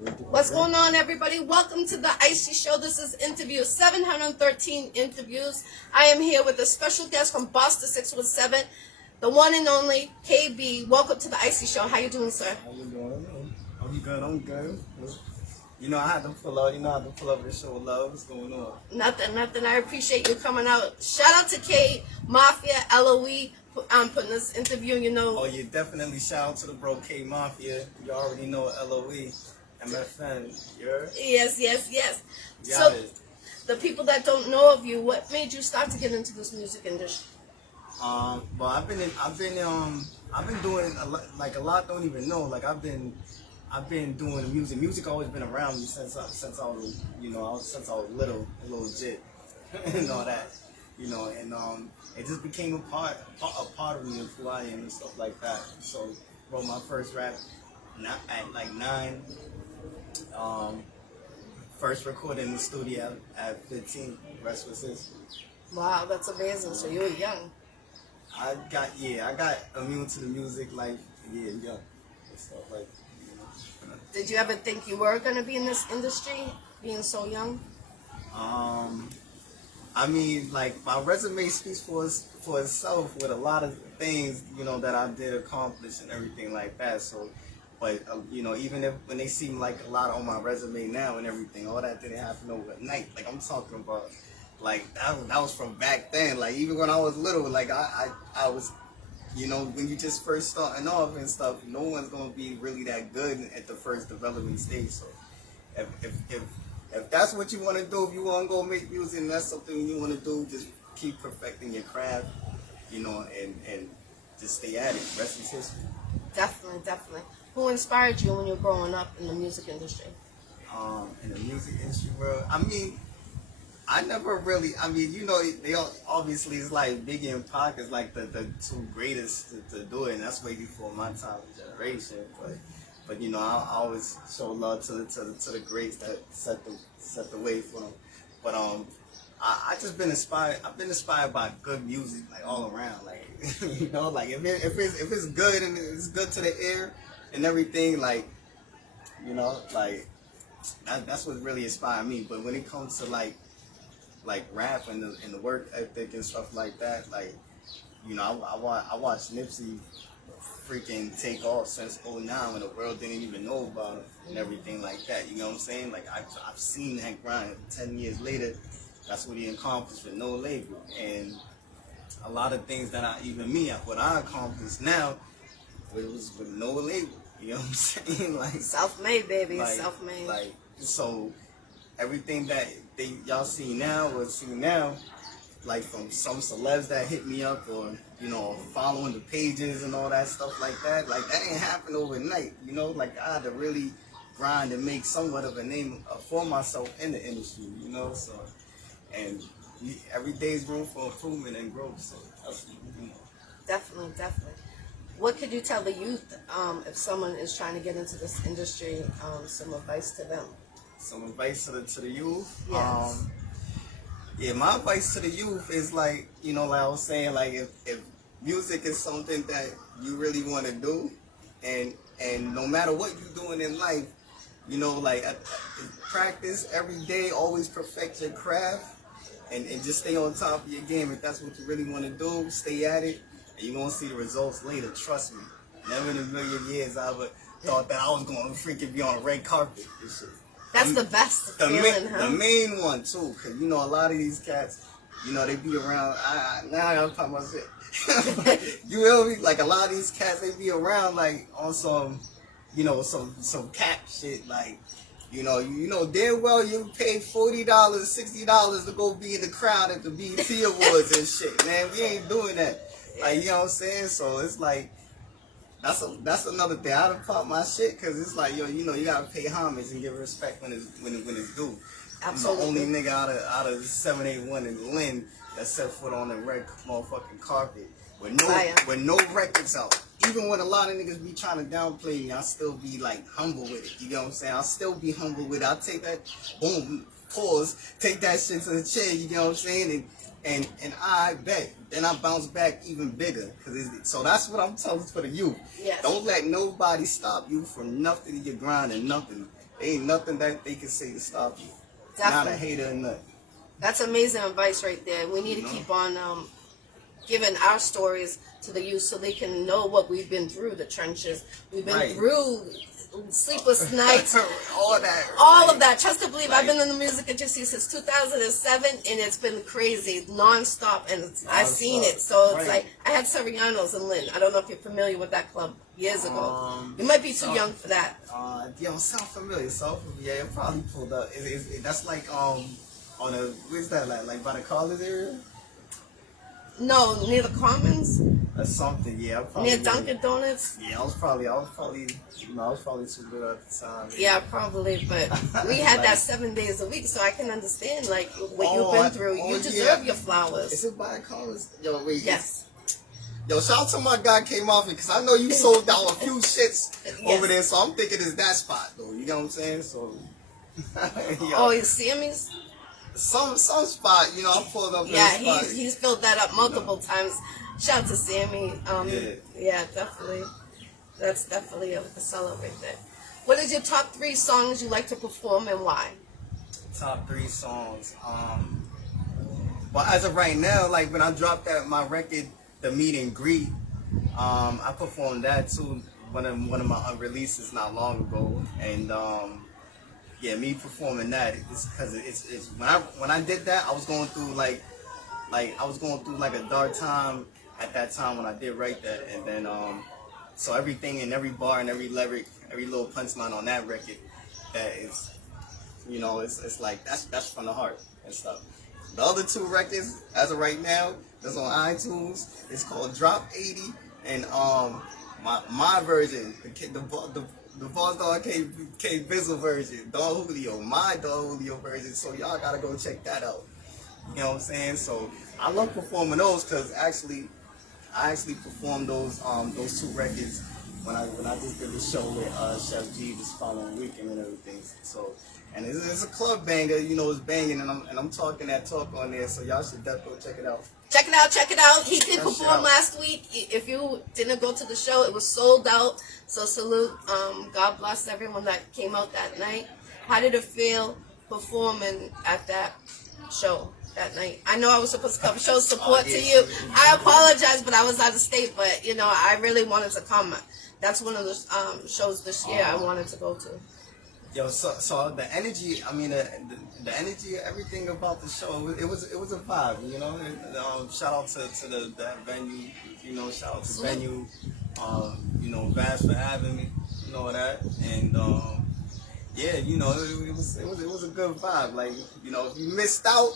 What's going on, everybody? Welcome to the Iccy Show. This is interview 713 interviews. I am here with a special guest from Boston 617, the one and only KB. Welcome to the Iccy Show. How you doing, sir? How you doing? I'm good. I'm good. You know, I had to pull up. You know, I had to pull up and show love. What's going on? Nothing. I appreciate you coming out. Shout out to K Mafia LOE. Putting this interview. You know. Oh, yeah, definitely shout out to the bro K Mafia. You already know LOE. MFN, Yes. So, the people that don't know of you, what made you start to get into this music industry? well, I've been doing a lot don't even know. Like I've been doing music. Music always been around me since I was, since I was little jit and all that, and it just became a part of me of who I am and stuff like that. So, wrote my first rap at like 9. First recorded in the studio at 15. Rest was his. Wow, that's amazing. So you were young. I got immune to the music young and stuff like. Did you ever think you were gonna be in this industry, being so young? I mean, like my resume speaks for itself with a lot of things, that I did accomplish and everything like that. So. But, even when they see like a lot on my resume now and everything, all that didn't happen overnight. Like, I'm talking about, like, that was from back then. Like, even when I was little, like, I was, when you just first starting off and stuff, no one's going to be really that good at the first development stage. So, if that's what you want to do, if you want to go make music and that's something you want to do, just keep perfecting your craft, and just stay at it. Rest is history. Definitely. Who inspired you when you were growing up in the music industry? In the music industry world, I mean, I never really, they all, obviously it's like Biggie and Pac is like the two greatest to do it, and that's way before my time and generation. But I always show love to the greats that set the way for them. But I just been inspired. I've been inspired by good music, like all around. Like like if it's good and it's good to the ear and everything, like that's what really inspired me. But when it comes to like rap and the work ethic and stuff like that, like I watched Nipsey freaking take off since '09 when the world didn't even know about him and everything like that. You know what I'm saying? Like I've seen that grind. 10 years later, that's what he accomplished with no label. And a lot of things that what I accomplished now, it was with no label. You know what I'm saying? Like self-made, baby. Self-made. Like, so everything that y'all see now, like from some celebs that hit me up or, following the pages and all that stuff like that ain't happen overnight. Like I had to really grind and make somewhat of a name for myself in the industry, so, and every day's room for improvement and growth, so that's, Definitely. What could you tell the youth if someone is trying to get into this industry? Some advice to them. Some advice to the youth. Yes. My advice to the youth is like I was saying, like if music is something that you really want to do, and no matter what you're doing in life, practice every day, always perfect your craft, and just stay on top of your game. If that's what you really want to do, stay at it. You're going to see the results later, trust me. Never in a million years I ever thought that I was going to freaking be on a red carpet and shit. That's the best feeling, huh? The main one, too, because, a lot of these cats, they be around, now I gotta talk about shit. You feel me? Like, a lot of these cats, they be around, like, on some, some cap shit, like, damn well you paid $40, $60 to go be in the crowd at the BET Awards and shit, man. We ain't doing that. Like, you know what I'm saying? So it's like, that's another thing. I done pop my shit because it's like, you gotta pay homage and give respect when it's due. Absolutely. I'm the only nigga out of 781 in Lynn that set foot on the red motherfucking carpet with no records out. Even when a lot of niggas be trying to downplay me, I still be like humble with it. You know what I'm saying? I'll still be humble with it. I'll take that, boom, pause, take that shit to the chin, you know what I'm saying? And I bet, then I bounce back even bigger. So that's what I'm telling for the youth. Yes. Don't let nobody stop you from nothing in your grind and nothing. ain't nothing that they can say to stop you. Definitely. Not a hater or nothing. That's amazing advice right there. We need to keep on giving our stories to the youth so they can know what we've been through, the trenches. We've been through sleepless nights. All of that. Trust to believe, I've been in the music industry since 2007, and it's been crazy, non-stop, and I've seen it. So it's like, I had Severianos in Lynn. I don't know if you're familiar with that club years ago. You might be too young for that. Yeah, sound familiar. Yeah, it probably pulled up. That's like, on a, where's that, like by the college area? No, near the Commons. Or something, yeah. Probably, Near Dunkin' Donuts. Yeah, I was probably too good at the time. Yeah, probably, but we had like, that 7 days a week, so I can understand like what you've been through. You deserve your flowers. Is it by the college? Yo, wait. Yes. Yo, shout out to my guy came off it because I know you sold out a few shits over there, so I'm thinking it's that spot though. You know what I'm saying? So. Oh, you see him? Some spot, you know, I pulled up. Yeah, he's filled that up multiple times. Shout out to Sammy. Yeah, definitely. That's definitely a seller right there. What is your top 3 songs you like to perform and why? Top 3 songs. Well, as of right now, like when I dropped my record, The Meet and Greet, I performed that too. One of my releases not long ago, and yeah, me performing that is because it's when I did that, I was going through like a dark time at that time when I did write that, and then so everything and every bar and every lyric, every little punchline on that record, that is, you know, it's like that's from the heart and stuff. The other 2 records as of right now that's on iTunes, it's called Drop 80 and my version, the Boss Dog K Bizzle version, Don Julio, my Don Julio version. So y'all gotta go check that out. You know what I'm saying? So I love performing those because I actually performed those 2 records when I just did the show with Chef G this following weekend and everything. So and it's a club banger, you know, it's banging, and I'm talking that talk on there. So y'all should definitely go check it out. Check it out. He did perform last week. If you didn't go to the show, it was sold out. So salute. God bless everyone that came out that night. How did it feel performing at that show that night? I know I was supposed to come show support to you. I apologize, but I was out of state. But you know, I really wanted to come. That's one of the shows this year I wanted to go to. Yo, so the energy, I mean, the energy, everything about the show, it was a vibe, you know. And, shout out to that venue, you know. Shout out to venue, you know, Vast for having me, you know that, and yeah, you know, it was a good vibe. Like, you know, if you missed out,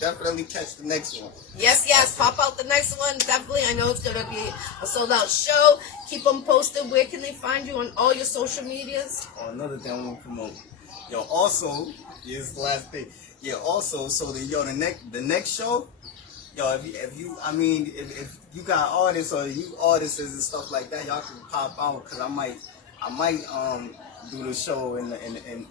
definitely catch the next one. Yes, pop out the next one. Definitely, I know it's gonna be a sold out show. Keep them posted. Where can they find you on all your social medias? Oh, another thing I want to promote. Yo, also, here's the last thing. Yeah, also, so the next show, yo, if you got artists or you artists and stuff like that, y'all can pop out because I might do the show in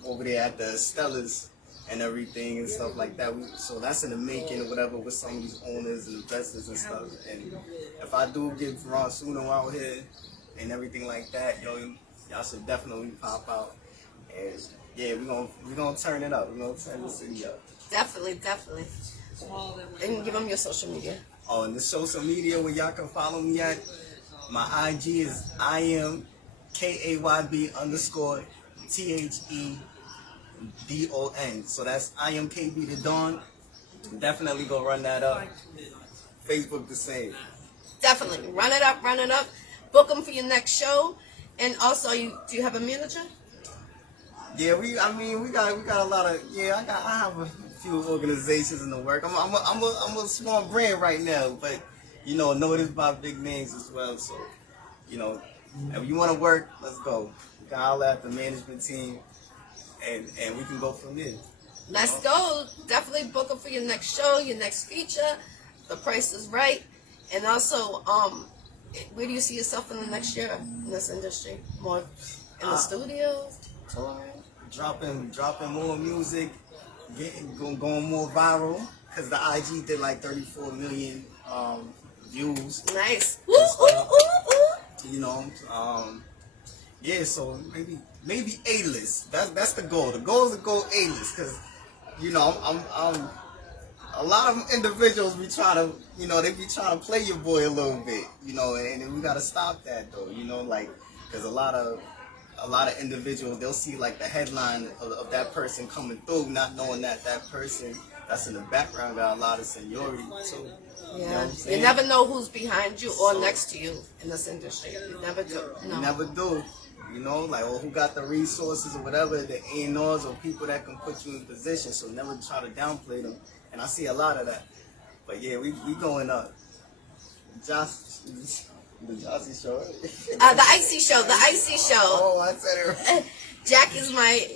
over there at the Stellas and everything and stuff like that. So that's in the making or whatever with some of these owners and investors and stuff. And if I do get Ron Suno out here and everything like that, yo, y'all should definitely pop out. And yeah, we're gonna turn it up. We're gonna turn the city up. Definitely. And give them your social media. Oh, and the social media where y'all can follow me at, my IG is IamKayB_THEDON. So that's IamKB the Dawn. Definitely go run that up. Facebook the same. Definitely run it up. Book them for your next show. And also, do you have a manager? Yeah, we got a lot of, I have a few organizations in the work. I'm a small brand right now, but you know, noticed by big names as well. So, you know, if you want to work, let's go. You can holler at the management team, and we can go from there. Let's go. Definitely book them for your next show, your next feature. The price is right. And also, where do you see yourself in the next year in this industry? More in the studios, touring? Dropping more music, going more viral. Cause the IG did like 34 million views. Nice. You know, Yeah, so maybe A-list. That's the goal. The goal is to go A-list, because I'm a lot of individuals be trying to, they be trying to play your boy a little bit, and we gotta stop that though, like, because a lot of individuals, they'll see like the headline of that person coming through, not knowing that that person that's in the background got a lot of seniority too. Yeah, You know what I'm saying? you never know who's behind you or next to you in this industry. You never do. No. You never do. Like, or who got the resources or whatever, the A&Rs or people that can put you in position. So never try to downplay them. And I see a lot of that. But yeah, we going up. The Iccy Show. The Iccy Show. The Iccy Show. Oh, I said it right. Jack is my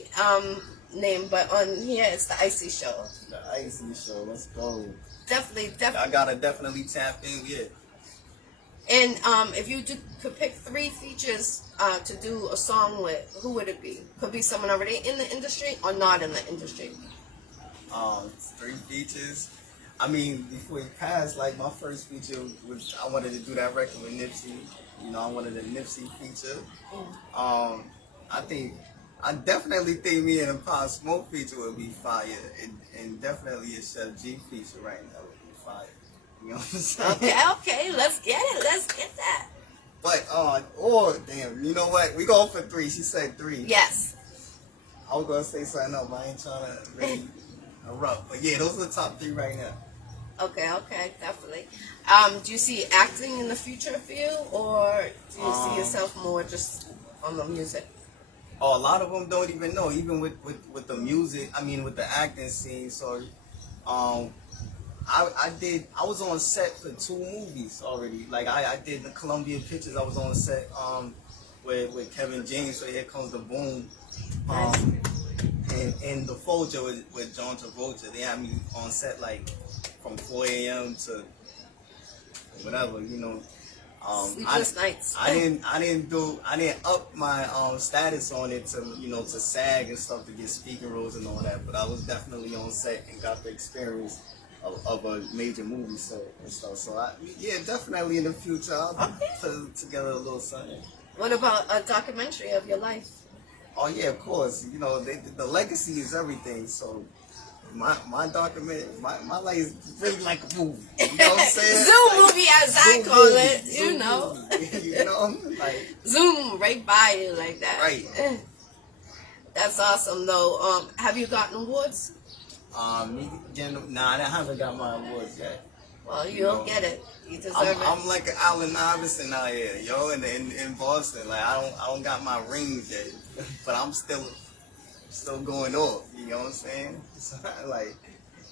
name, but on here it's the Iccy Show. The Iccy Show. Let's go. Definitely. I gotta definitely tap in. Yeah. And if you could pick 3 features to do a song with, who would it be? Could be someone already in the industry or not in the industry. 3 features. I mean, before he passed, like, my first feature was, I wanted to do that record with Nipsey. I wanted a Nipsey feature. I definitely think me and a Pop Smoke feature would be fire, and definitely a Chef G feature right now would be fire. You know what I'm saying? Okay, let's get it. Let's get that. But, damn, you know what? We go for 3. She said 3. Yes. I was going to say something else, but I ain't trying to really erupt. But yeah, those are the top 3 right now. Okay, definitely. Do you see acting in the future for you, or do you see yourself more just on the music? Oh, a lot of them don't even know, even with the music, with the acting scene. So, I was on set for 2 movies already. Like, I did the Columbia Pictures. I was on set with Kevin James, so Here Comes the Boom. And The Folger with John Travolta. They had me on set like from 4 a.m. to whatever, Sleepless nights. I didn't up my status on it to SAG and stuff to get speaking roles and all that, but I was definitely on set and got the experience of a major movie set and stuff. So definitely in the future I'll put together a little something. What about a documentary of your life? Oh yeah, of course. The legacy is everything. So my document, my life is really like a movie. You know what I'm saying? Zoom movie, as I call it. Zoom like zoom right by you like that. Right. That's awesome though. Have you gotten awards? I haven't got my awards yet. Well, you'll get it. You deserve it. I'm like an Allen Iverson out here, in Boston. Like I don't got my rings yet, but I'm still going off. You know what I'm saying? So, like,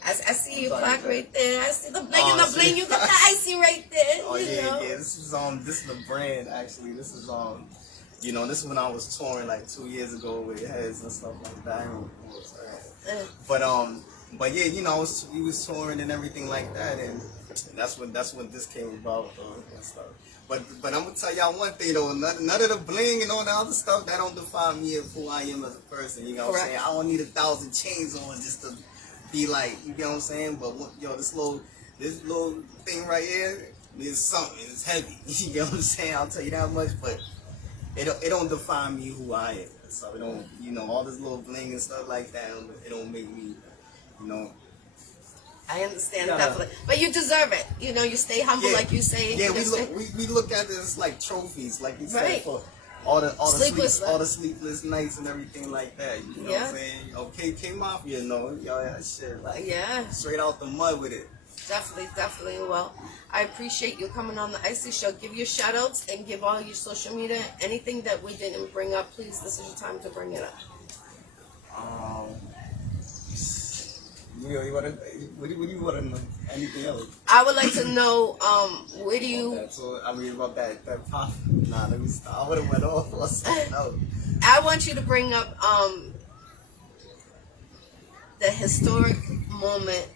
I see you clock right there. I see the bling and the bling. You got the Iccy right there. Oh yeah. This is the brand actually. This is this is when I was touring like 2 years ago with Heads and stuff like that. But yeah, we was touring and everything like that, and that's when this came about and stuff. But I'm gonna tell y'all one thing though, none of the bling and all the other stuff that don't define me of who I am as a person. You know what I'm saying? I don't need 1,000 chains on just to be like, you know what I'm saying? But this little thing right here is something. It's heavy. You know what I'm saying? I'll tell you that much. But it don't define me who I am. So it don't, all this little bling and stuff like that. It don't make me. I understand definitely, but you deserve it. You stay humble, like you say. Yeah, we look at this like trophies, like you said, for all the sleepless nights and everything like that. You know what I'm saying? Okay, K-Mafia, y'all that shit like straight out the mud with it. Definitely. Well, I appreciate you coming on the Iccy Show. Give your shout outs and give all your social media. Anything that we didn't bring up, please, this is your time to bring it up. What do you want to know? Anything else? I would like to know, where do you... about that pop. Nah, let me stop. I would have went off or something else. I want you to bring up, the historic moment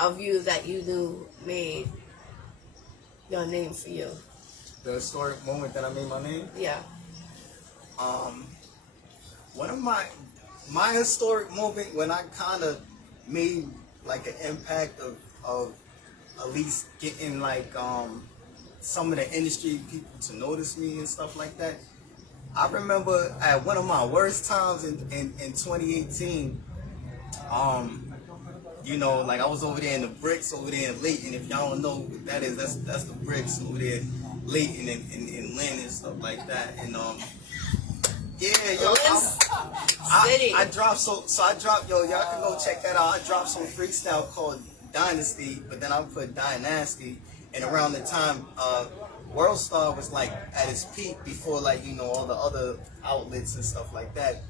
of you that you knew made your name for you. The historic moment that I made my name? Yeah. One of my historic moment when I kind of made like an impact of at least getting like some of the industry people to notice me and stuff like that. I remember at one of my worst times in 2018, you know, like I was over there in the bricks over there in Layton. If y'all don't know what that is, that's the bricks over there, Layton and Lynn and stuff like that. And yeah, yo, I dropped I dropped, yo, y'all can go check that out. I dropped some freestyle called Dynasty, but then I put Dynasty, and around the time World Star was like at its peak before, like, you know, all the other outlets and stuff like that.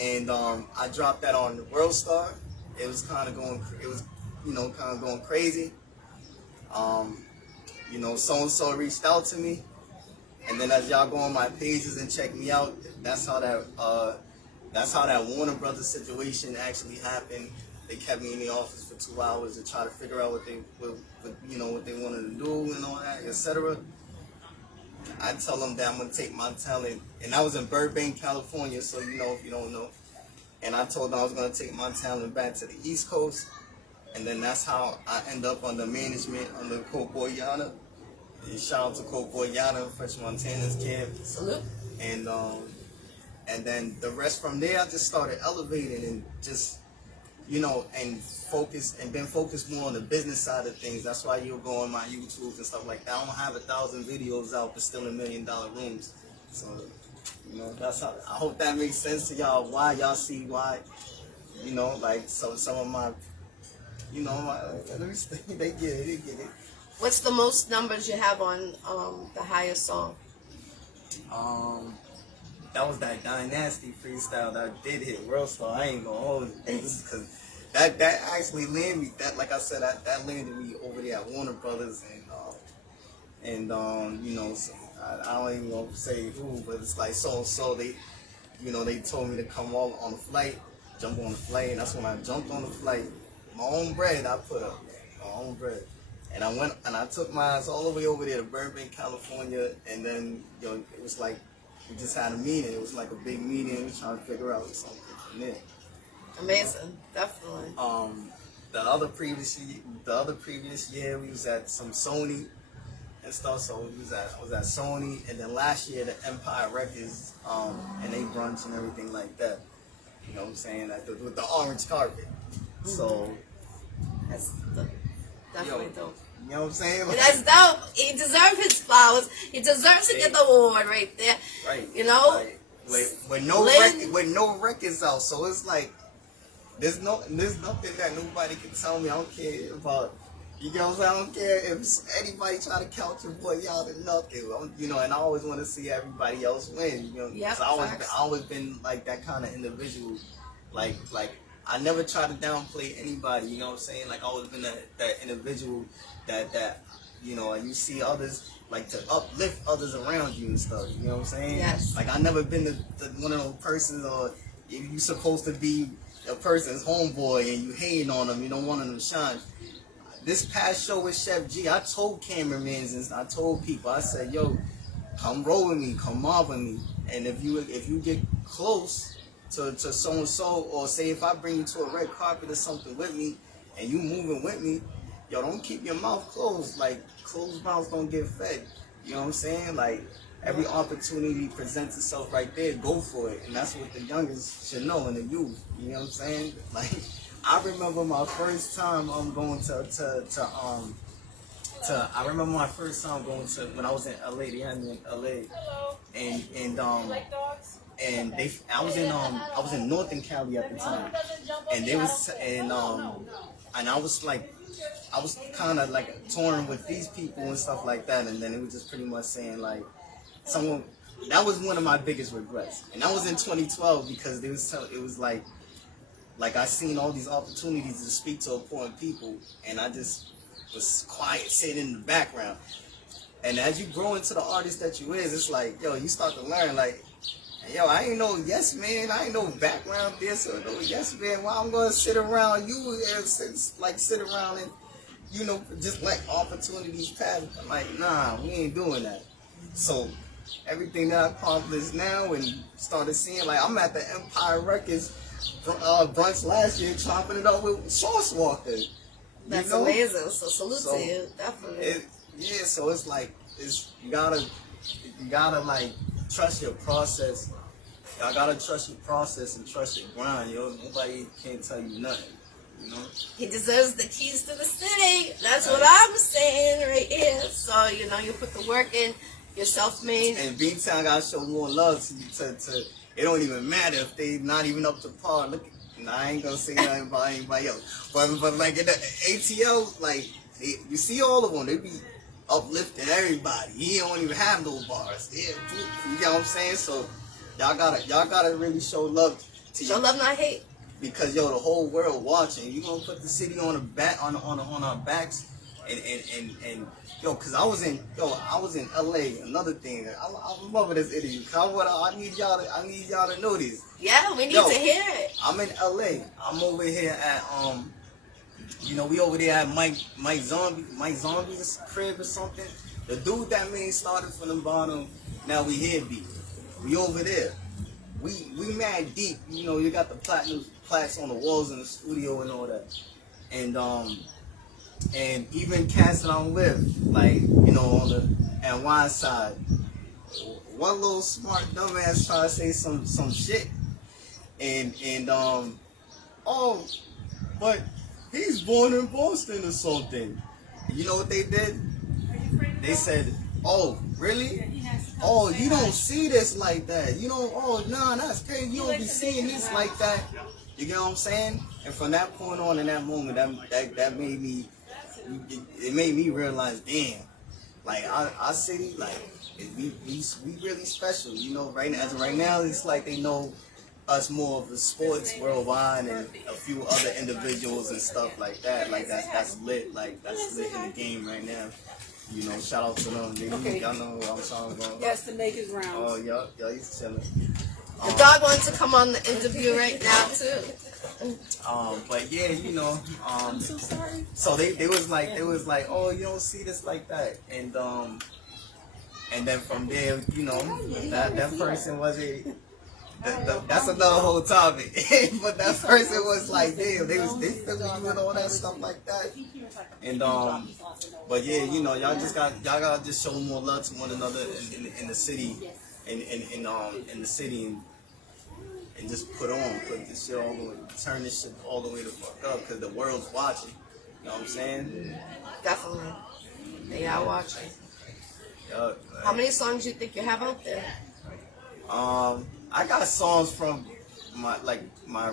And I dropped that on World Star. It was kind of going, it was, you know, kind of going crazy. You know, so and so reached out to me, and then as y'all go on my pages and check me out, that's how that Warner Brothers situation actually happened. They kept me in the office for 2 hours to try to figure out what they wanted to do and all that, etc. I tell them that I'm gonna take my talent, and I was in Burbank, California, so you know, if you don't know. And I told them I was gonna take my talent back to the East Coast, and then that's how I end up under management under Coke Boy Yana. And shout out to Coke Boy Yana, French Montana's kid. Salute. And then the rest from there, I just started elevating and just, you know, and been focused more on the business side of things. That's why you'll go on my YouTube and stuff like that. I don't have 1,000 videos out, but still in $1 million rooms. So, you know, that's how. I hope that makes sense to y'all. Why y'all see why, you know, like some of my, you know, let me see, they get it. What's the most numbers you have on the highest song? That was that Dynasty freestyle that did hit World Star. I ain't gonna hold it, because that actually landed me. That, like I said, that landed me over there at Warner Brothers, and you know, so I don't even gonna say who, but it's like so they, you know, they told me to come on the flight, jump on the flight, and that's when I jumped on the flight. My own bread I put up, my own bread. And I went and I took my ass all the way over there to Burbank, California, and then, you know, it was like we just had a meeting. It was like a big meeting. We were trying to figure out something from there. Amazing, definitely. The other previous year we was at some Sony and stuff. So I was at Sony, and then last year the Empire Records and they brunch and everything like that. You know what I'm saying? With the orange carpet. So That's definitely dope. You know what I'm saying? That's dope. He deserves his flowers. He deserves to get the award right there. Right. You know? Like, with no records out. So it's like there's nothing that nobody can tell me. I don't care about, you know what I'm saying? I don't care if anybody try to count your boy y'all to nothing. You know, and I always want to see everybody else win. You know, yep, I always been like that kind of individual. Like I never try to downplay anybody, you know what I'm saying? Like, I always been that individual that, you know, you see others, like, to uplift others around you and stuff, you know what I'm saying? Yes. Like, I never been the one of those persons, or if you supposed to be a person's homeboy and you hating on them, you don't want them to shine. This past show with Chef G, I told cameramans and I told people, I said, yo, come roll with me, come mob with me. And if you get close to so-and-so, or say if I bring you to a red carpet or something with me, and you moving with me, yo, don't keep your mouth closed. Like, closed mouths don't get fed. You know what I'm saying? Like, every opportunity presents itself right there, go for it. And that's what the youngest should know, and the youth. You know what I'm saying? Like, I remember my first time going I remember my first time going to, when I was in LA, they had me in LA. And I was in Northern Cali at the time, and I was kind of like touring with these people and stuff like that, and then it was just pretty much saying like, that was one of my biggest regrets, and that was in 2012, because it was like I seen all these opportunities to speak to important people, and I just was quiet, sitting in the background. And as you grow into the artist that you is, it's like, yo, you start to learn, like, yo, I ain't no yes man, I ain't no background this or no yes man. Why I'm gonna sit around you and sit around and, you know, just like opportunities pass. I'm like, nah, we ain't doing that. So everything that I accomplished now and started seeing, like, I'm at the Empire Records brunch last year, chopping it up with Sauce Walker. That's amazing. So salute to you, definitely. So it's like, you gotta like trust your process. Y'all gotta trust your process and trust your grind, yo. Nobody can't tell you nothing, you know. He deserves the keys to the city. That's what I'm saying right here. So, you know, you put the work in, you're self-made. And B-Town gotta show more love to it don't even matter if they not even up to par. Look, I ain't gonna say nothing about anybody else. But like in the ATL, like you see all of them, they be uplifting everybody. He don't even have no bars. Yeah, you know what I'm saying? So y'all gotta really show love to Show love, not hate. because yo, the whole world watching. You gonna put the city on our backs and yo, cause I was in LA. Another thing, I'm loving this interview. I need y'all to know this. Yeah, we need to hear it. I'm in LA. I'm over here at we over there at Mike Zombie's crib or something. The dude that made started from the bottom. Now we here, B. We over there. We mad deep. You know, you got the plaques on the walls in the studio and all that. And even cats that I'm with, like, you know, on the at one side, one little smart dumbass try to say some shit, and but he's born in Boston or something. And you know what they did? They said, oh, really? Oh, you don't see this like that. You don't, oh, nah, that's crazy. You don't be seeing this like that. You get what I'm saying? And from that point on, in that moment, that made me, it made me realize, damn, like our city, like we really special. You know, right now, it's like they know us more of the sports worldwide and a few other individuals and stuff like that. Like that's lit. Like that's lit in the game right now. You know, shout out to them. Y'all know what I'm talking about. Yes, to make his rounds. Oh, y'all he's chilling. The dog wants to come on the interview right now too. But yeah, you know, I'm so sorry. so they was like, oh, you don't see this like that, and then from there, you know, that person was that's another whole topic. But that person was like, damn, they feeling you and all that stuff like that, and but yeah, you know, y'all gotta just show more love to one another in the city, in the city. And just put this shit all the way, turn this shit all the way the fuck up, because the world's watching. You know what I'm saying? Definitely. They are watching. How many songs do you think you have out there? I got songs from my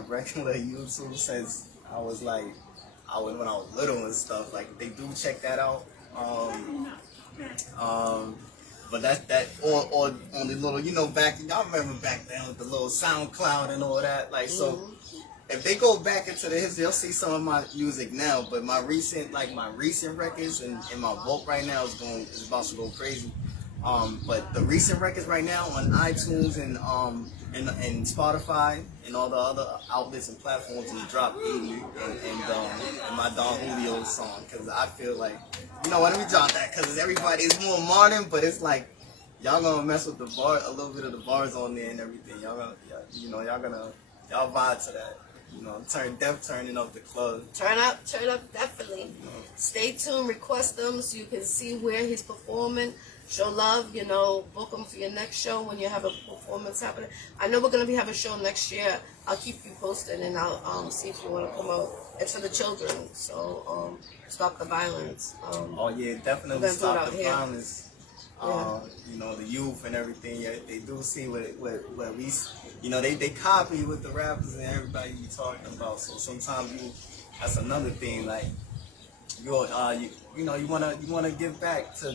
regular YouTube since I was when I was little and stuff. Like, they do check that out. But that or on the little, you know, y'all remember back then with the little SoundCloud and all that. Like, so if they go back into the history, they'll see some of my music now. But my recent records and my vault right now is about to go crazy. But the recent records right now on iTunes and Spotify and all the other outlets and platforms and drop 80 and my Don Julio song, because I feel like, you know what, let me drop that, because it's more modern, but it's like y'all gonna mess with the bar, a little bit of the bars on there and everything. Y'all vibe to that. You know, turning up the club. Turn up, definitely. Stay tuned, request them so you can see where he's performing. Show love, you know, book them for your next show when you have a performance happening. I know we're going to have a show next year. I'll keep you posted, and I'll see if you want to come out. It's for the children, so stop the violence. Oh yeah, definitely stop the violence. You know, the youth and everything. Yeah, they do see what we, you know, they copy what the rappers and everybody be talking about. So sometimes that's another thing. Like, you know, you wanna give back to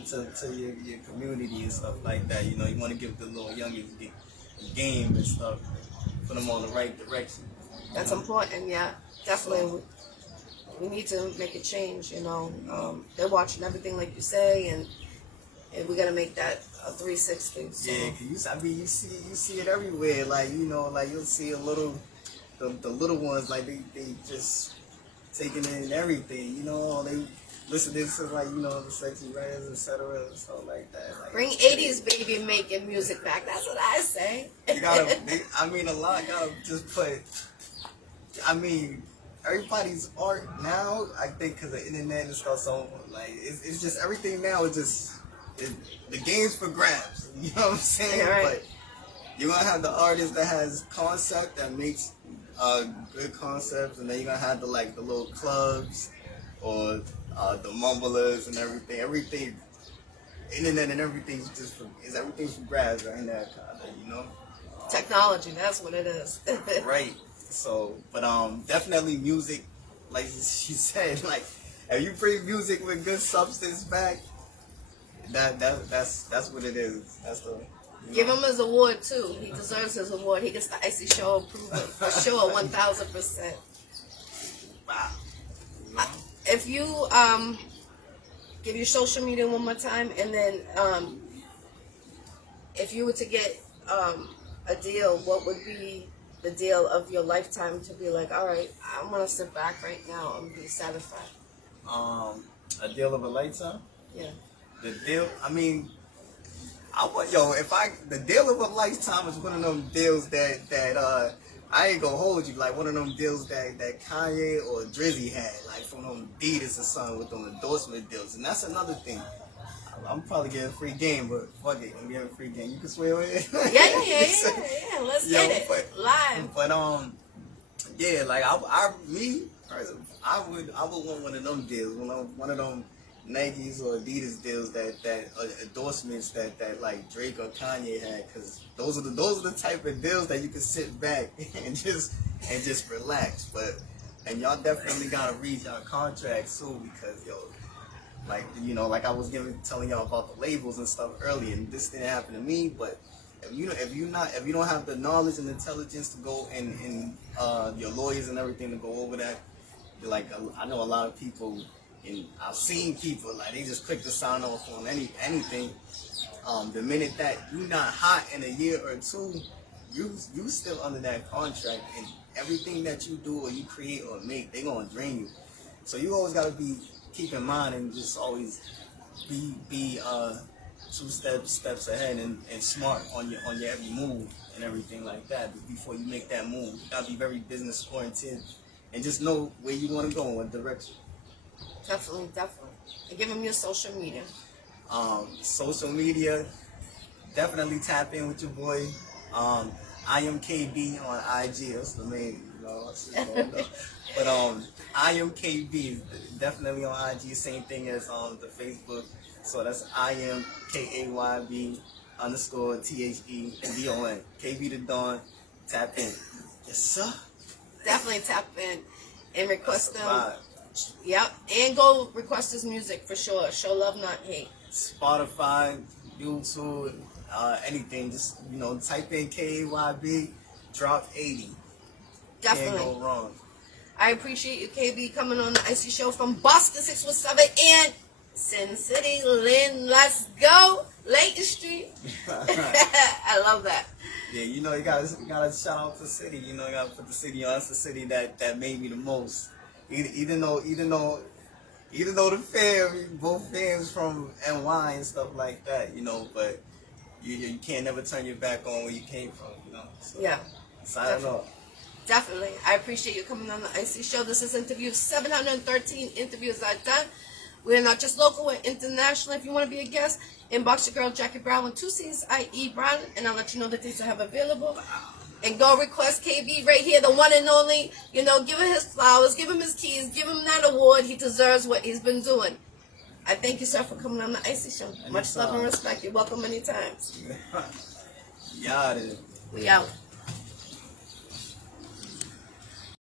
your community and stuff like that. You know, you wanna give the little youngins game and stuff, put them on the right direction. That's important, yeah, definitely. We need to make a change. You know, they're watching everything like you say, and we gotta make that a 360. So. Yeah, cause you see it everywhere. Like, you know, like you'll see the little ones, like they just taking in everything, you know, they listening to, like, you know, the Sexy Reds, etc. and stuff like that. Like, bring 80s baby making music back. That's what I say. You gotta, a lot gotta just put. I mean, everybody's art now, I think, because the internet and stuff. So like, it's just everything now is just the game's for grabs. You know what I'm saying? Right. But you're gonna have the artist that has concept that makes good concepts, and then you're gonna have the little clubs or the mumblers and everything. Everything, internet and everything's everything's for grabs right now, kinda. Technology, that's what it is. Right. So, but definitely music, like she said, like if you bring music with good substance back, that's what it is. That's the. Give him his award too. He deserves his award. He gets the Iccy Showw approval for sure, 1000%. Wow. If you give your social media one more time, and then if you were to get a deal, what would be the deal of your lifetime to be like, all right, I want to sit back right now and be satisfied? A deal of a lifetime. Yeah. The deal. I mean, the deal of a lifetime is one of them deals that I ain't gonna hold you, like one of them deals that Kanye or Drizzy had, like from them Adidas or something with them endorsement deals, and that's another thing. I'm probably getting free game, but fuck it, I'm getting free game. You can swear with it. Yeah. Let's get it live. But yeah, like I would want one of them deals, one of them Nikes or Adidas deals that endorsements that like Drake or Kanye had, because those are the type of deals that you can sit back and just relax. And y'all definitely gotta read y'all contracts too, because like I was telling y'all about the labels and stuff earlier, and this didn't happen to me, but if you don't have the knowledge and intelligence to go and your lawyers and everything to go over that, like I know a lot of people. And I've seen people like they just click the sign off on anything. The minute that you're not hot in a year or two, you still under that contract, and everything that you do or you create or make, they gonna drain you. So you always gotta keep in mind and just always be 2 steps ahead and smart on your every move and everything like that. But before you make that move, you gotta be very business oriented and just know where you want to go and what direction. Definitely. And give him your social media. Social media, definitely tap in with your boy. I am KB on IG. That's the main, But I am KB, definitely on IG. Same thing as the Facebook. So that's I am KAYB _THEDON. KB the Dawn. Tap in. Yes, sir. Definitely tap in and request them. Vibe. Yep, and go request his music for sure. Show love, not hate. Spotify, YouTube, anything. Just type in KAYB, drop 80. Definitely. Can't go wrong. I appreciate you, KB, coming on the Iccy Showw from Boston 617 and Sin City. Lynn, let's go. Layton Street. I love that. Yeah, you gotta shout out the city. You gotta put the city on. That's the city that made me the most. Even though both fans from NY and stuff like that, but you can't never turn your back on where you came from, So, yeah. Sign off. Definitely. I appreciate you coming on the Iccy Showw. This is interview 713 interviews I've done. We're not just local, we're international. If you want to be a guest, inbox your girl Jackie Brown with 2 C's, IE Brown, and I'll let you know the dates I have available. And go request KB right here, the one and only. Give him his flowers, give him his keys, give him that award. He deserves what he's been doing. I thank you, sir, for coming on the Iccy Showw. Much love and respect. You're welcome many times. Yeah, it is. We out.